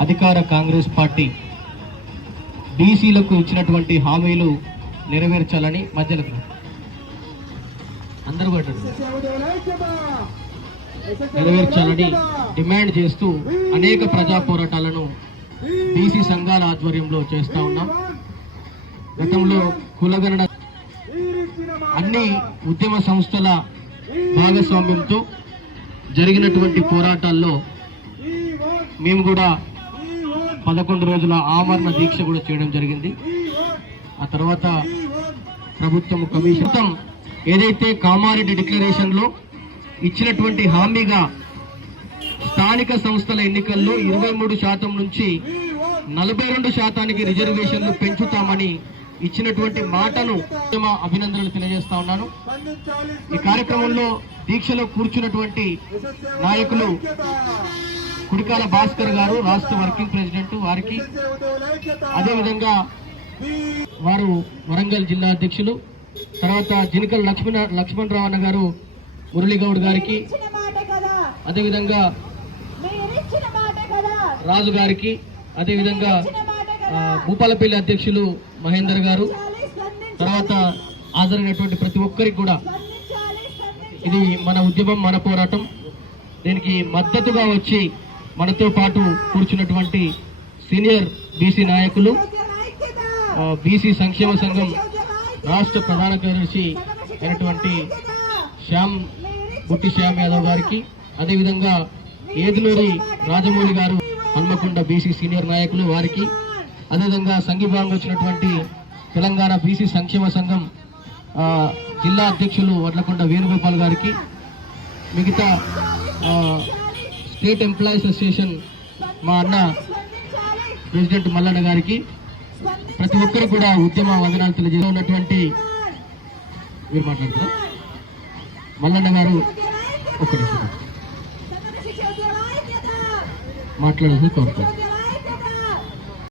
అధికార కాంగ్రెస్ పార్టీ బీసీలకు ఇచ్చినటువంటి హామీలు నెరవేర్చాలని మధ్యలో అందరూ నెరవేర్చాలని డిమాండ్ చేస్తూ అనేక ప్రజా పోరాటాలను బీసీ సంఘాల ఆధ్వర్యంలో చేస్తూ ఉన్నాం. గతంలో కులగణన అన్ని ఉద్యమ సంస్థల భాగస్వామ్యంతో జరిగినటువంటి పోరాటాల్లో మేము కూడా పదకొండు రోజుల ఆమరణ దీక్ష కూడా చేయడం జరిగింది. ఆ తర్వాత ప్రభుత్వం కమిషన్ ఏదైతే కామారెడ్డి డిక్లరేషన్లో ఇచ్చినటువంటి హామీగా స్థానిక సంస్థల ఎన్నికల్లో ఇరవై మూడు శాతం నుంచి నలభై రెండు శాతానికి రిజర్వేషన్లు పెంచుతామని ఇచ్చినటువంటి మాటను అభినందనలు తెలియజేస్తా ఉన్నాను. ఈ కార్యక్రమంలో దీక్షలో కూర్చున్నటువంటి నాయకులు కుడికాల భాస్కర్ గారు రాష్ట్ర వర్కింగ్ ప్రెసిడెంట్ వారికి అదేవిధంగా వారు వరంగల్ జిల్లా అధ్యక్షులు తర్వాత జినికల్ లక్ష్మణ లక్ష్మణరావు అన్న గారు మురళీగౌడ్ గారికి అదేవిధంగా రాజు గారికి అదేవిధంగా భూపాలపల్లి అధ్యక్షులు మహేందర్ గారు తర్వాత హాజరైనటువంటి ప్రతి ఒక్కరికి కూడా ఇది మన ఉద్యమం మన పోరాటం. దీనికి మద్దతుగా వచ్చి మనతో పాటు కూర్చున్నటువంటి సీనియర్ బీసీ నాయకులు బీసీ సంక్షేమ సంఘం రాష్ట్ర ప్రధాన కార్యదర్శి అయినటువంటి శ్యామ్ బుట్టి శ్యామ్ యాదవ్ గారికి అదేవిధంగా ఏదులూరి రాజమౌళి గారు హన్మకొండ బీసీ సీనియర్ నాయకులు వారికి అదేవిధంగా సంఘీభావంగా వచ్చినటువంటి తెలంగాణ బీసీ సంక్షేమ సంఘం జిల్లా అధ్యక్షులు వడ్లకొండ వేణుగోపాల్ గారికి మిగతా స్టేట్ ఎంప్లాయీస్ అసోసియేషన్ మా అన్న ప్రెసిడెంట్ మల్లన్న గారికి ప్రతి ఒక్కరు కూడా ఉద్యమ వందనాలు తెలియజేస్తూ ఉన్నటువంటి మీరు మాట్లాడుతున్నారు. మల్లన్న గారు ఉద్యోగుల ఐక్యత, ఒక్క నిమిషం